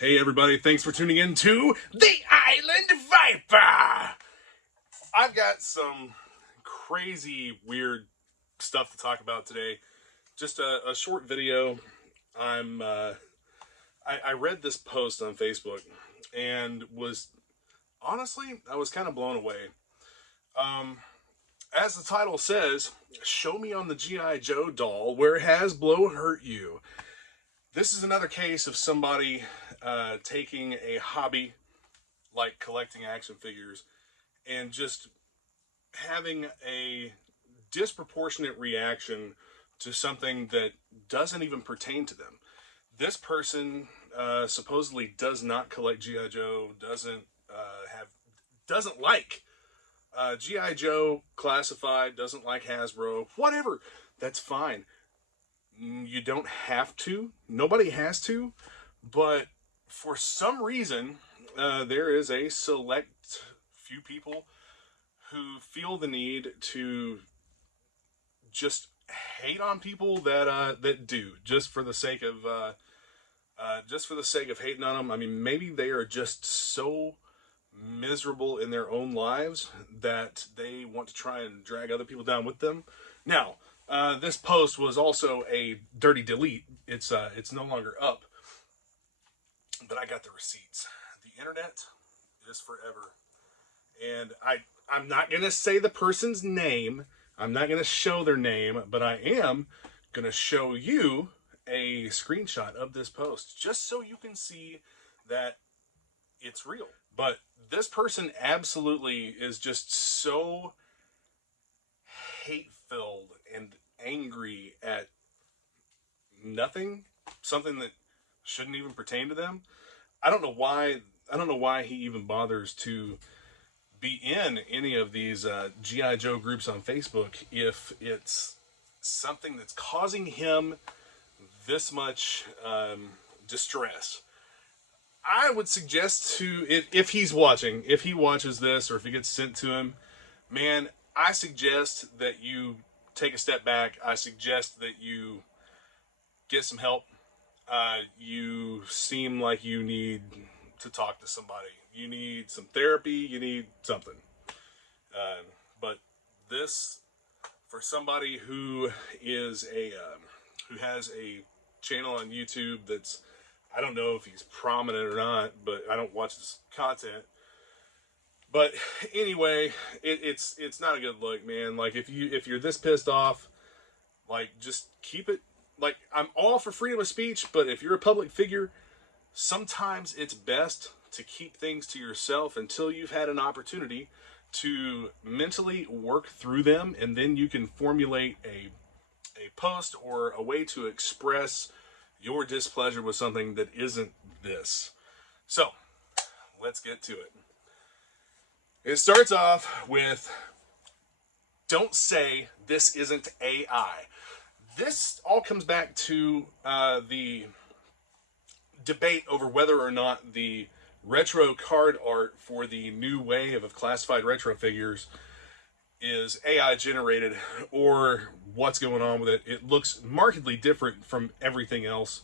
Hey everybody, thanks for tuning in to The Island Viper! I've got some crazy, weird stuff to talk about today. Just a short video. I read this post on Facebook and I was kind of blown away. As the title says, show me on the G.I. Joe doll where HasBlow hurt you. This is another case of somebody taking a hobby like collecting action figures and just having a disproportionate reaction to something that doesn't even pertain to them. This person supposedly does not collect G.I. Joe, doesn't like G.I. Joe Classified, doesn't like Hasbro, whatever. That's fine. You don't have to. Nobody has to. But for some reason, there is a select few people who feel the need to just hate on people that do, just for the sake of hating on them. I mean, maybe they are just so miserable in their own lives that they want to try and drag other people down with them. Now, this post was also a dirty delete. It's no longer up, but I got the receipts. The internet is forever, and I'm not gonna say the person's name. I'm not gonna show their name, but I am gonna show you a screenshot of this post just so you can see that it's real. But this person absolutely is just so hate-filled and angry at nothing, something that shouldn't even pertain to them. I don't know why he even bothers to be in any of these G.I. Joe groups on Facebook if it's something that's causing him this much distress. I would suggest to, if he's watching, if he watches this or if it gets sent to him, man, I suggest that you take a step back. I suggest that you get some help. You seem like you need to talk to somebody. You need some therapy. You need something. But this, for somebody who is who has a channel on YouTube that's, I don't know if he's prominent or not, but I don't watch his content. But anyway, it's not a good look, man. Like, if you're this pissed off, like, just keep it. Like, I'm all for freedom of speech, but if you're a public figure, sometimes it's best to keep things to yourself until you've had an opportunity to mentally work through them, and then you can formulate a post or a way to express your displeasure with something that isn't this. So, let's get to it. It starts off with, don't say this isn't AI. This all comes back to the debate over whether or not the retro card art for the new wave of classified retro figures is AI generated or what's going on with it. It looks markedly different from everything else.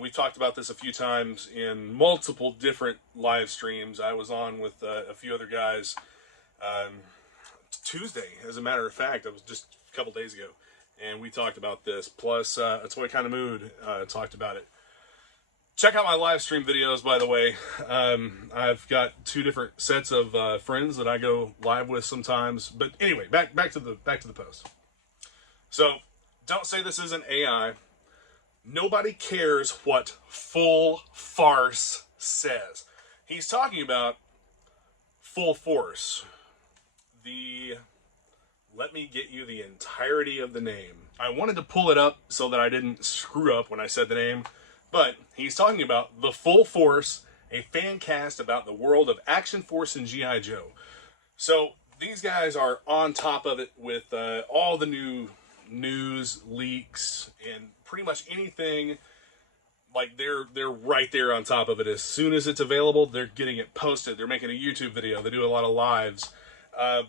We've talked about this a few times in multiple different live streams. I was on with a few other guys Tuesday, as a matter of fact. That was just a couple days ago. And we talked about this. Plus, A Toy Kind of Mood talked about it. Check out my live stream videos, by the way. I've got two different sets of friends that I go live with sometimes. But anyway, back to the post. So, don't say this isn't AI. Nobody cares what full farce says. He's talking about full force. Let me get you the entirety of the name. I wanted to pull it up so that I didn't screw up when I said the name, but he's talking about The Full Force, a fan cast about the world of Action Force and G.I. Joe. So these guys are on top of it with all the new news, leaks, and pretty much anything. Like, they're right there on top of it. As soon as it's available, they're getting it posted. They're making a YouTube video. They do a lot of lives.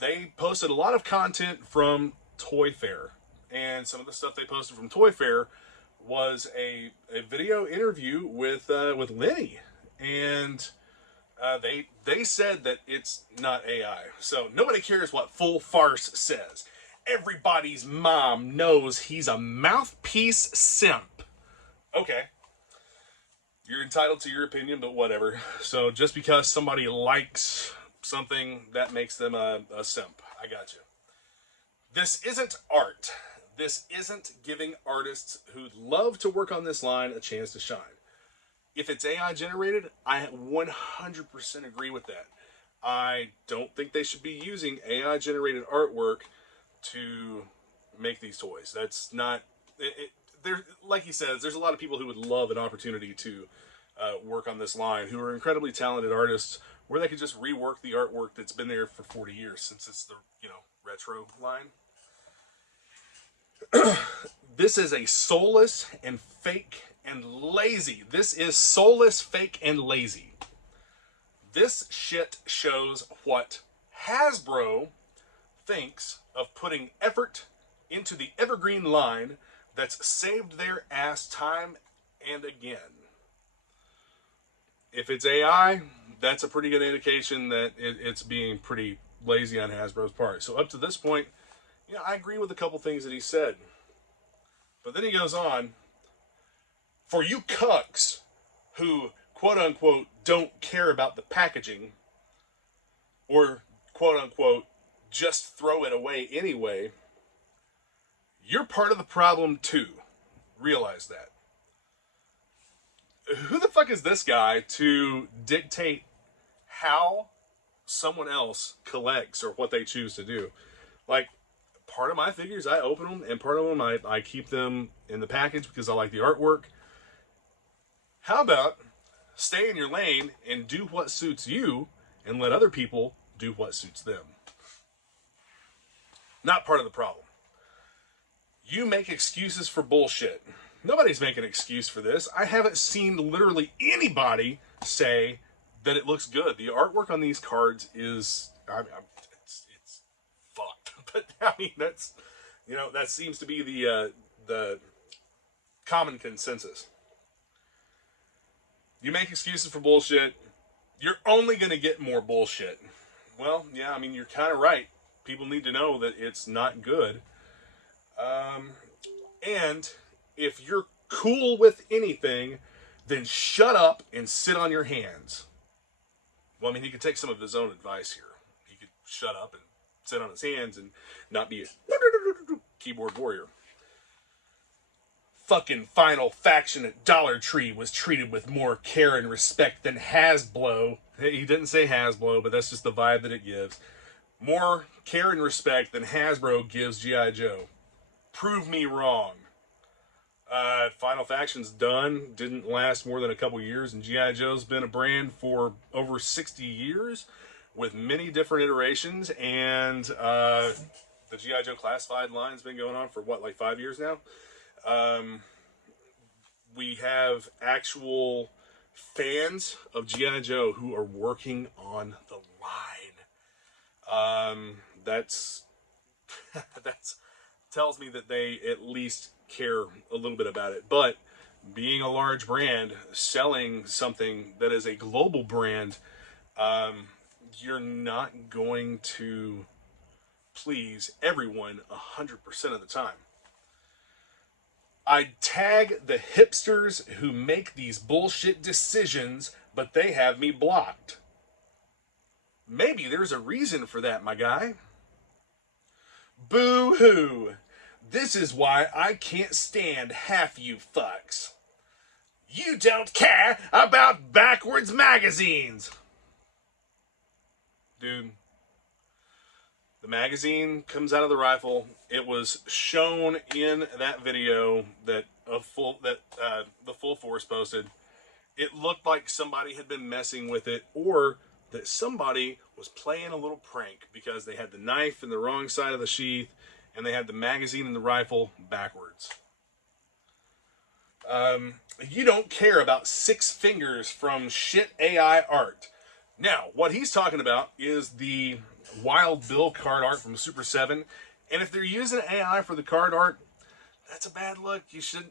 They posted a lot of content from Toy Fair, and some of the stuff they posted from Toy Fair was a video interview with Lenny, and they said that it's not AI. So nobody cares what Full Farce says. Everybody's mom knows he's a mouthpiece simp. Okay. You're entitled to your opinion, but whatever. So just because somebody likes something, that makes them a simp. I got you. This isn't art. This isn't giving artists who love to work on this line a chance to shine. If it's AI generated, I 100% agree with that. I don't think they should be using AI generated artwork to make these toys. That's not... There, like he says, there's a lot of people who would love an opportunity to work on this line, who are incredibly talented artists, where they could just rework the artwork that's been there for 40 years, since it's the, retro line. This is a soulless and fake and lazy. This is soulless, fake, and lazy. This shit shows what HasBlow thinks of putting effort into the evergreen line that's saved their ass time and again. If it's AI, that's a pretty good indication that it's being pretty lazy on Hasbro's part. So up to this point, I agree with a couple things that he said. But then he goes on, for you cucks who, quote-unquote, don't care about the packaging, or, quote-unquote, just throw it away anyway, you're part of the problem too. Realize that. Who the fuck is this guy to dictate how someone else collects or what they choose to do? Like, part of my figures, I open them, and part of them, I keep them in the package because I like the artwork. How about stay in your lane and do what suits you and let other people do what suits them? Not part of the problem. You make excuses for bullshit. Nobody's making an excuse for this. I haven't seen literally anybody say that it looks good. The artwork on these cards is, it's fucked. But I mean, that's, that seems to be the common consensus. You make excuses for bullshit, you're only going to get more bullshit. Well, yeah, I mean, you're kind of right. People need to know that it's not good. And if you're cool with anything, then shut up and sit on your hands. Well, I mean, he could take some of his own advice here. He could shut up and sit on his hands and not be a keyboard warrior. Fucking Final Faction at Dollar Tree was treated with more care and respect than HasBlow. He didn't say HasBlow, but that's just the vibe that it gives. More care and respect than Hasbro gives G.I. Joe. Prove me wrong. Final Faction's done. Didn't last more than a couple years, and G.I. Joe's been a brand for over 60 years with many different iterations, and the G.I. Joe Classified line's been going on for, like 5 years now? We have actual fans of G.I. Joe who are working on the line. That's tells me that they at least care a little bit about it. But being a large brand, selling something that is a global brand, you're not going to please everyone 100% of the time. I tag the hipsters who make these bullshit decisions, but they have me blocked. Maybe there's a reason for that, my guy. Boo-hoo. This is why I can't stand half you fucks. You don't care about backwards magazines. Dude, the magazine comes out of the rifle. It was shown in that video that the Full Force posted. It looked like somebody had been messing with it, or that somebody was playing a little prank because they had the knife in the wrong side of the sheath and they had the magazine and the rifle backwards. You don't care about 6 fingers from shit AI art. Now, what he's talking about is the Wild Bill card art from Super 7. And if they're using AI for the card art, That's a bad look.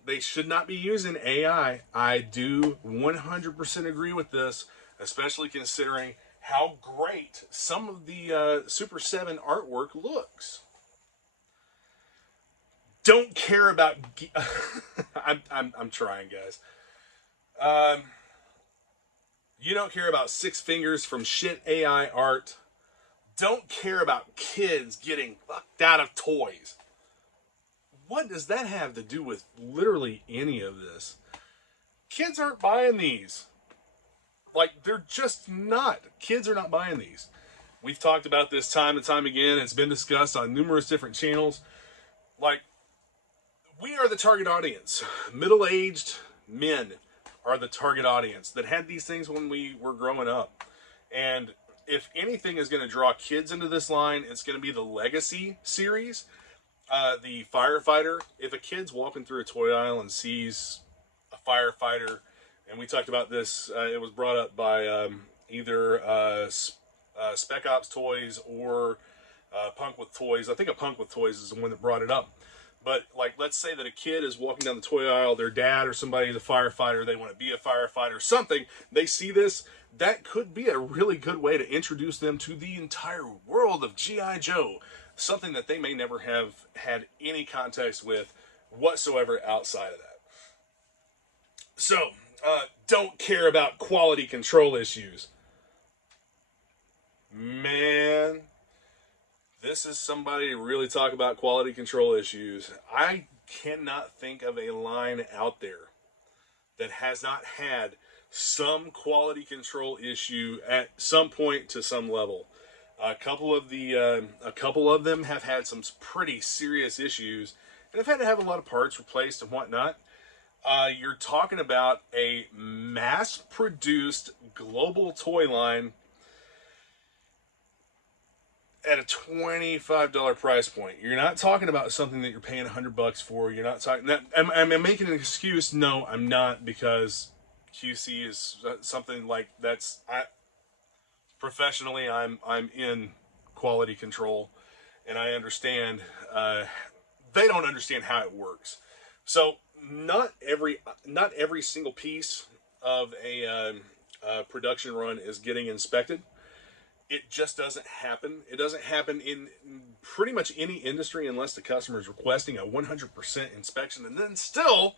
They should not be using AI. I do 100% agree with this, especially considering how great some of the Super 7 artwork looks. Don't care about. I'm trying, guys. You don't care about six fingers from shit AI art. Don't care about kids getting fucked out of toys. What does that have to do with literally any of this? Kids aren't buying these. Like, they're just not. Kids are not buying these. We've talked about this time and time again. It's been discussed on numerous different channels. Like, we are the target audience. Middle-aged men are the target audience that had these things when we were growing up. And if anything is going to draw kids into this line, it's going to be the Legacy series. The Firefighter. If a kid's walking through a toy aisle and sees a Firefighter, and we talked about this, it was brought up by either Spec Ops Toys or Punk with Toys. I think a Punk with Toys is the one that brought it up. But, like, let's say that a kid is walking down the toy aisle, their dad or somebody is a firefighter, they want to be a firefighter, something, they see this, that could be a really good way to introduce them to the entire world of G.I. Joe, something that they may never have had any context with whatsoever outside of that. So, don't care about quality control issues. Man, this is somebody to really talk about quality control issues. I cannot think of a line out there that has not had some quality control issue at some point to some level. A couple of them have had some pretty serious issues and have had to have a lot of parts replaced and whatnot. You're talking about a mass-produced global toy line at a $25 price point. You're not talking about something that you're paying $100 for. You're not talking that. Am I making an excuse? No, I'm not, because QC is something like that's. Professionally, I'm in quality control, and I understand. They don't understand how it works. So not every single piece of a production run is getting inspected. It just doesn't happen. It doesn't happen in pretty much any industry unless the customer is requesting a 100% inspection, and then still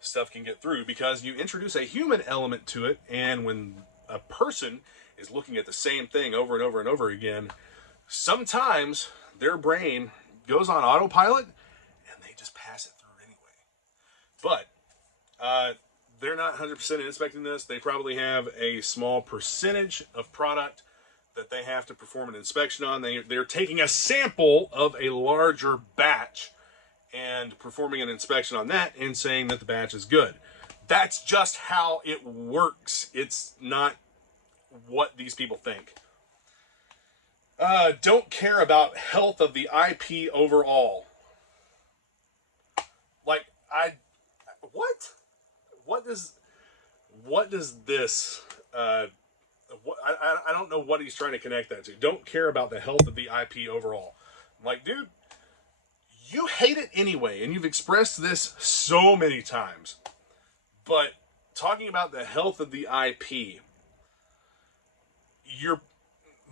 stuff can get through because you introduce a human element to it, and when a person is looking at the same thing over and over and over again, sometimes their brain goes on autopilot and they just pass it through anyway. But they're not 100% inspecting this. They probably have a small percentage of product that they have to perform an inspection on. They're taking a sample of a larger batch and performing an inspection on that and saying that the batch is good. That's just how it works. It's not what these people think. Don't care about health of the IP overall. Like, what does this, I don't know what he's trying to connect that to. Don't care about the health of the IP overall. Like, dude, you hate it anyway, and you've expressed this so many times. But talking about the health of the IP,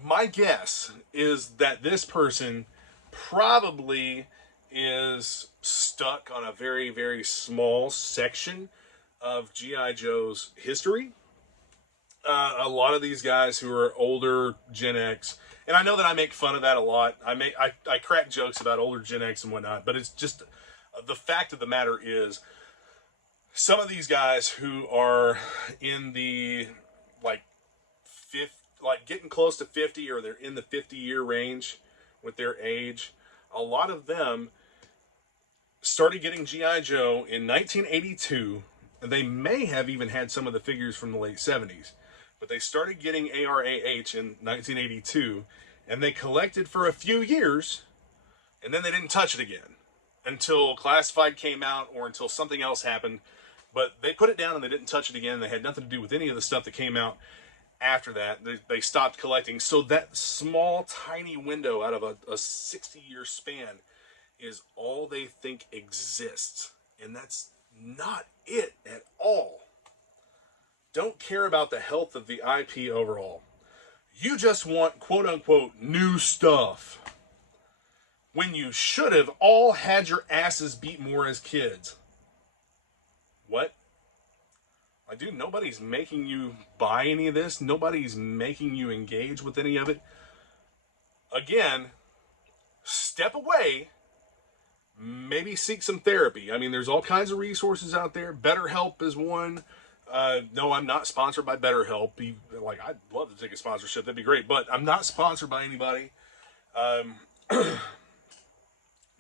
my guess is that this person probably is stuck on a very, very small section of G.I. Joe's history. A lot of these guys who are older Gen X, and I know that I make fun of that a lot. I crack jokes about older Gen X and whatnot, but it's just the fact of the matter is some of these guys who are in the getting close to 50, or they're in the 50-year range with their age, a lot of them started getting G.I. Joe in 1982. And they may have even had some of the figures from the late 70s. But they started getting ARAH in 1982, and they collected for a few years, and then they didn't touch it again until Classified came out or until something else happened. But they put it down and they didn't touch it again. They had nothing to do with any of the stuff that came out after that. They stopped collecting. So that small, tiny window out of a 60-year span is all they think exists. And that's not it at all. Don't care about the health of the IP overall. You just want quote-unquote new stuff. When you should have all had your asses beat more as kids. What? Like, dude, nobody's making you buy any of this. Nobody's making you engage with any of it. Again, step away. Maybe seek some therapy. I mean, there's all kinds of resources out there. BetterHelp is one. No, I'm not sponsored by BetterHelp. Like, I'd love to take a sponsorship. That'd be great. But I'm not sponsored by anybody.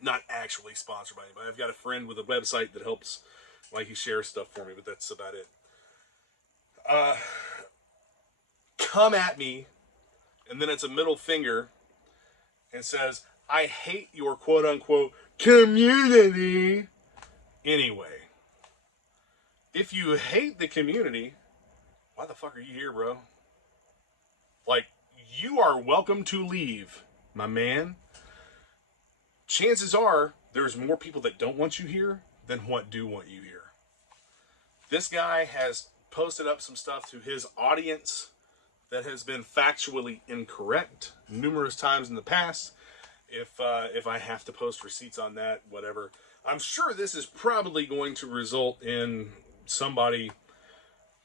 Not actually sponsored by anybody. I've got a friend with a website that helps, like, he shares stuff for me, but that's about it. Come at me, and then it's a middle finger, and says, I hate your quote-unquote community. Anyway, if you hate the community, why the fuck are you here, bro? Like, you are welcome to leave, my man. Chances are there's more people that don't want you here than what do want you here. This guy has posted up some stuff to his audience that has been factually incorrect numerous times in the past. If I have to post receipts on that, whatever. I'm sure this is probably going to result in somebody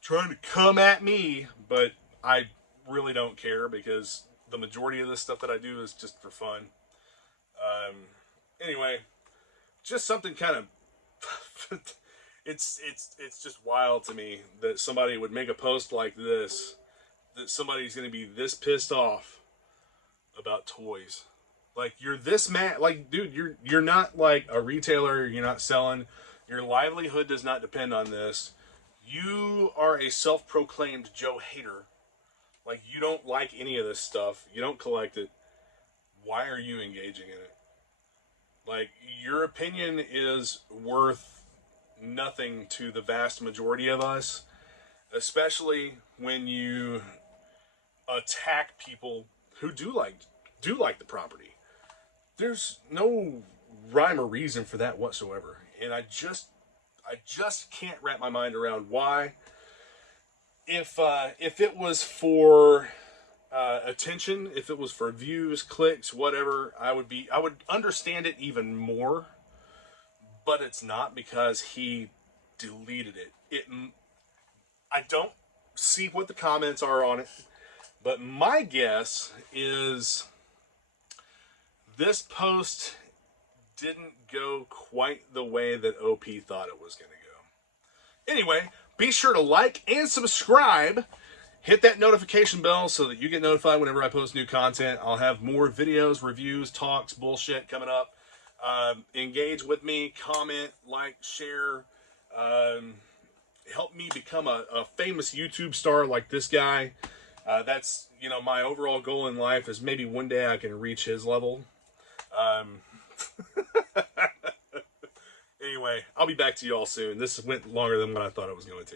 trying to come at me, but I really don't care because the majority of this stuff that I do is just for fun. Anyway, just something kind of it's just wild to me that somebody would make a post like this, that somebody's going to be this pissed off about toys. Like, you're this mad. Like, dude, you're not like a retailer. You're not selling. Your livelihood does not depend on this. You are a self-proclaimed Joe hater. Like, you don't like any of this stuff. You don't collect it. Why are you engaging in it? Like, your opinion is worth nothing to the vast majority of us, especially when you attack people who do like the property. There's no rhyme or reason for that whatsoever, and I just can't wrap my mind around why. If it was for attention, if it was for views, clicks, whatever, I would understand it even more. But it's not, because he deleted it. I don't see what the comments are on it, but my guess is this post didn't go quite the way that OP thought it was going to go. Anyway, be sure to like and subscribe. Hit that notification bell so that you get notified whenever I post new content. I'll have more videos, reviews, talks, bullshit coming up. Engage with me, comment, like, share. Help me become a famous YouTube star like this guy. That's, my overall goal in life is maybe one day I can reach his level. Anyway, I'll be back to you all soon. This went longer than what I thought it was going to.